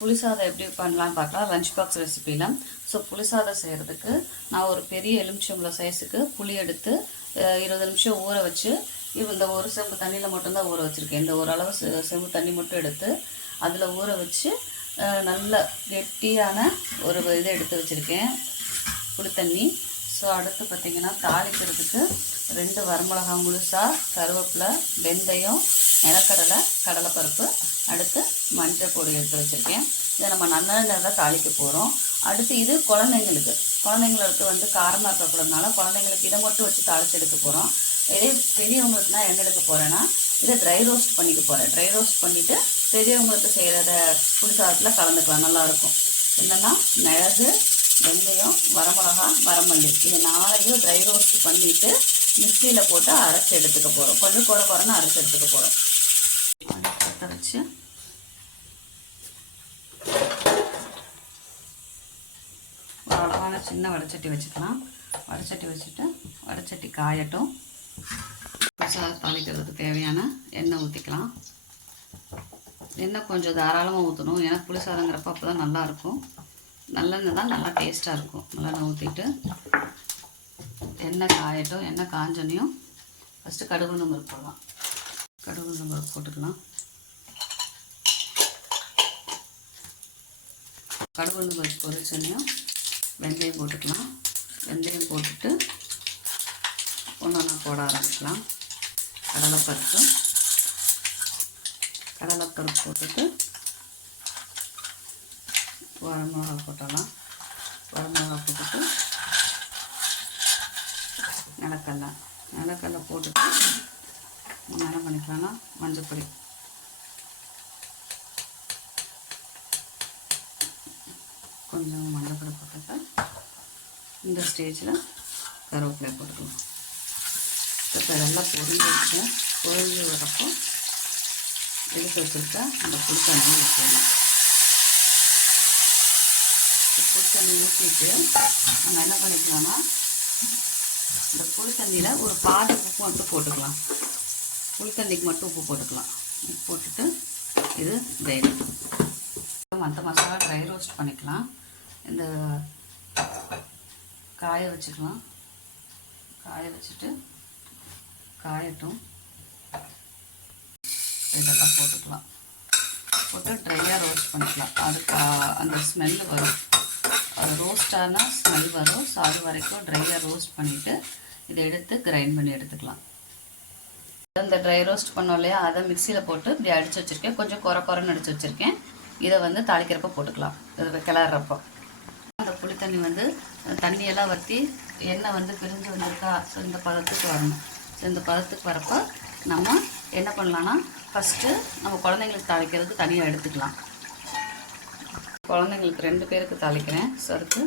புளி சாதம் எப்படி பண்ணலான்னு பார்க்கலாம். Lunch box ரெசிபியில். ஸோ புளி சாதம் செய்கிறதுக்கு நான் ஒரு பெரிய எலுமிச்சம்பழம் சைஸுக்கு புளி எடுத்து 20 நிமிஷம் ஊற வச்சு இந்த ஒரு செம்பு தண்ணியில் மட்டும்தான் ஊற வச்சுருக்கேன். இந்த ஓரளவு செம்பு தண்ணி மட்டும் எடுத்து அதில் ஊற வச்சு நல்ல கெட்டியான ஒரு இதை எடுத்து வச்சுருக்கேன், புளி தண்ணி. ஸோ அடுத்து பார்த்திங்கன்னா தாளிக்கிறதுக்கு 2 வரமிளகா முழுசாக, கருவேப்பிலை, வெந்தயம், நிலக்கடலை, கடலைப்பருப்பு, அடுத்து மஞ்சள் பொடி எடுத்து வச்சுருக்கேன். இதை நம்ம நல்லெண்ணெய் தான் தாளிக்க போகிறோம். அடுத்து இது குழந்தைங்களுக்கு வந்து காரமாக இருக்கக்கூடாதுனால குழந்தைங்களுக்கு இதை மட்டும் வச்சு தாளித்து எடுக்க போகிறோம். இதே பெரியவங்களுக்கு நான் என்ன எடுக்க போகிறேன்னா இதை ட்ரை ரோஸ்ட் பண்ணிக்க போகிறேன். ட்ரை ரோஸ்ட் பண்ணிவிட்டு பெரியவங்களுக்கு செய்கிறத புளி சாதத்தில் கலந்துக்கலாம், நல்லாயிருக்கும். என்னென்னா மிளகு, வெந்தயம், வரமிளகா, வரமல்லி இது 4 ட்ரை ரோஸ்ட் பண்ணிவிட்டு மிக்சியில் போட்டு அரைச்சி எடுத்துக்க போகிறோம். கொஞ்சம் குறைன்னு அரைச்சி எடுத்துக்க போகிறோம். பற்ற வச்சு ஒரு அளவான சின்ன வடைச்சட்டி வச்சுக்கலாம். வடைச்சட்டி வச்சுட்டு வடைச்சட்டி காயட்டும். புளிசாதம் தாளிக்கிறதுக்கு தேவையான எண்ணெய் ஊற்றிக்கலாம். எண்ணெய் கொஞ்சம் தாராளமாக ஊற்றணும், ஏன்னா புளிசாதங்கிறப்ப அப்போ தான் நல்லாயிருக்கும். நல்லெண்ணெய் தான் நல்லா டேஸ்ட்டாக இருக்கும். நல்லெண்ணெய் ஊற்றிட்டு எண்ணெய் காயட்டும். எண்ணெய் காஞ்சனையும் ஃபஸ்ட்டு கடுகு உளுந்தம் பருப்பு போடலாம். கடுகு உளுந்தம் பருப்பு போட்டுக்கலாம். கடுகு உளுந்தம் பருப்பு பொரிச்சனையும் வெந்தயம் போட்டுக்கலாம். வெந்தயம் போட்டுட்டு ஒன்றா போட ஆரம்பிக்கலாம். கடலைப்பருப்பு போட்டுட்டு வரமிளகா போட்டலாம். வரமிளகா போட்டுட்டு நிலக்கடலை போட்டுட்டு என்ன பண்ணிக்கலாம்னா மஞ்சப்பொடி, கொஞ்சம் மஞ்சப்பொடி போட்டுட்டு இந்த ஸ்டேஜில் கருவேப்பிலை போட்டுக்கலாம். இப்போ இதெல்லாம் பொரிஞ்சு வரப்போ எடுத்து வச்சுருக்க அந்த புளித்தண்ணி ஊற்றிடலாம். புளித்தண்ணி ஊற்றிட்டு நம்ம என்ன பண்ணிக்கலாம்னா இந்த புளித்தண்ணியில் ஒரு பாதி உப்பு மட்டும் போட்டுக்கலாம். புளித்தண்ணிக்கு மட்டும் உப்பு போட்டுக்கலாம். உப்பு போட்டுட்டு இது வேணும். மற்ற மசாலா ட்ரை ரோஸ்ட் பண்ணிக்கலாம். இந்த காய வச்சுக்கலாம். காய வச்சுட்டு காயட்டும். இதெல்லாம் போட்டுக்கலாம். போட்டு ட்ரையாக ரோஸ்ட் பண்ணிக்கலாம். அதுக்கு அந்த ஸ்மெல் வரும், அது ரோஸ்டான ஸ்மெல் வரும். ஸோ அது வரைக்கும் ட்ரையாக ரோஸ்ட் பண்ணிவிட்டு இதை எடுத்து கிரைண்ட் பண்ணி எடுத்துக்கலாம். இந்த ட்ரை ரோஸ்ட் பண்ணோம் இல்லையா, அதை மிக்சியில் போட்டு இப்படி அடித்து வச்சுருக்கேன். கொஞ்சம் குறைன்னு அடித்து வச்சுருக்கேன். இதை வந்து தாளிக்கிறப்ப போட்டுக்கலாம். இது கிளறப்போ அந்த புளி தண்ணி வந்து தண்ணியெல்லாம் வற்றி எண்ணெய் வந்து பிரிஞ்சு வந்திருக்கா. ஸோ இந்த பதத்துக்கு வரணும். ஸோ இந்த பதத்துக்கு வரப்போ நம்ம என்ன பண்ணலான்னா ஃபஸ்ட்டு நம்ம குழந்தைங்களுக்கு தாளிக்கிறதுக்கு தனியாக எடுத்துக்கலாம். குழந்தைங்களுக்கு 2 பேருக்கு தாளிக்கிறேன். ஸோ அதுக்கு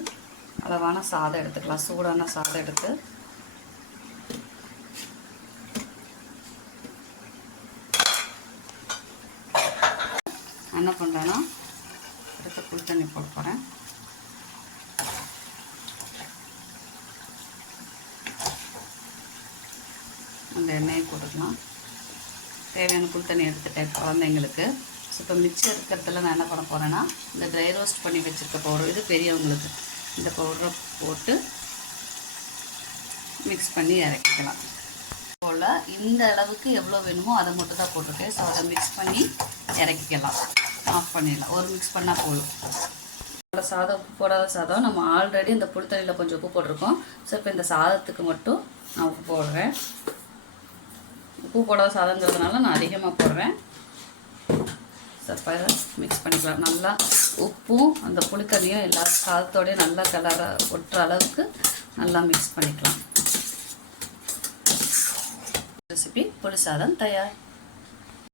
அளவான சாதம் எடுத்துக்கலாம். சூடான சாதம் எடுத்து என்ன பண்ணுறேன்னா எடுத்து புளி தண்ணி போட போகிறேன். அந்த எண்ணெயை போட்டுக்கலாம். தேவையான புளி தண்ணி எடுத்துட்டேன் குழந்தைங்களுக்கு. ஸோ இப்போ மிச்சம் இருக்கிறதுல நான் என்ன பண்ண போகிறேன்னா இந்த ட்ரை ரோஸ்ட் பண்ணி வச்சுருக்க பவுடர், இது பெரியவங்களுக்கு, இந்த பவுடரை போட்டு மிக்ஸ் பண்ணி இறக்கிக்கலாம். போல் இந்த அளவுக்கு எவ்வளோ வேணுமோ அதை மட்டும் தான் போட்டிருக்கேன். ஸோ அதை மிக்ஸ் பண்ணி இறக்கிக்கலாம். ஆஃப் பண்ணிடலாம். ஒரு மிக்ஸ் பண்ணால் போதும். சாதம் உப்பு போடாத சாதம் நம்ம ஆல்ரெடி இந்த புளி தண்ணியில் கொஞ்சம் உப்பு போட்டிருக்கோம். ஸோ இப்போ இந்த சாதத்துக்கு மட்டும் நான் உப்பு போடுறேன். உப்பு போடாத சாதங்கிறதுனால நான் அதிகமாக போடுறேன். சப்பை மிக்ஸ் பண்ணிக்கலாம். நல்லா உப்பும் அந்த புளித்தண்ணியும் எல்லா சாதத்தோடையும் நல்லா ஒட்டுற அளவுக்கு நல்லா மிக்ஸ் பண்ணிக்கலாம். ரெசிபி புளி சாதம் தயார்.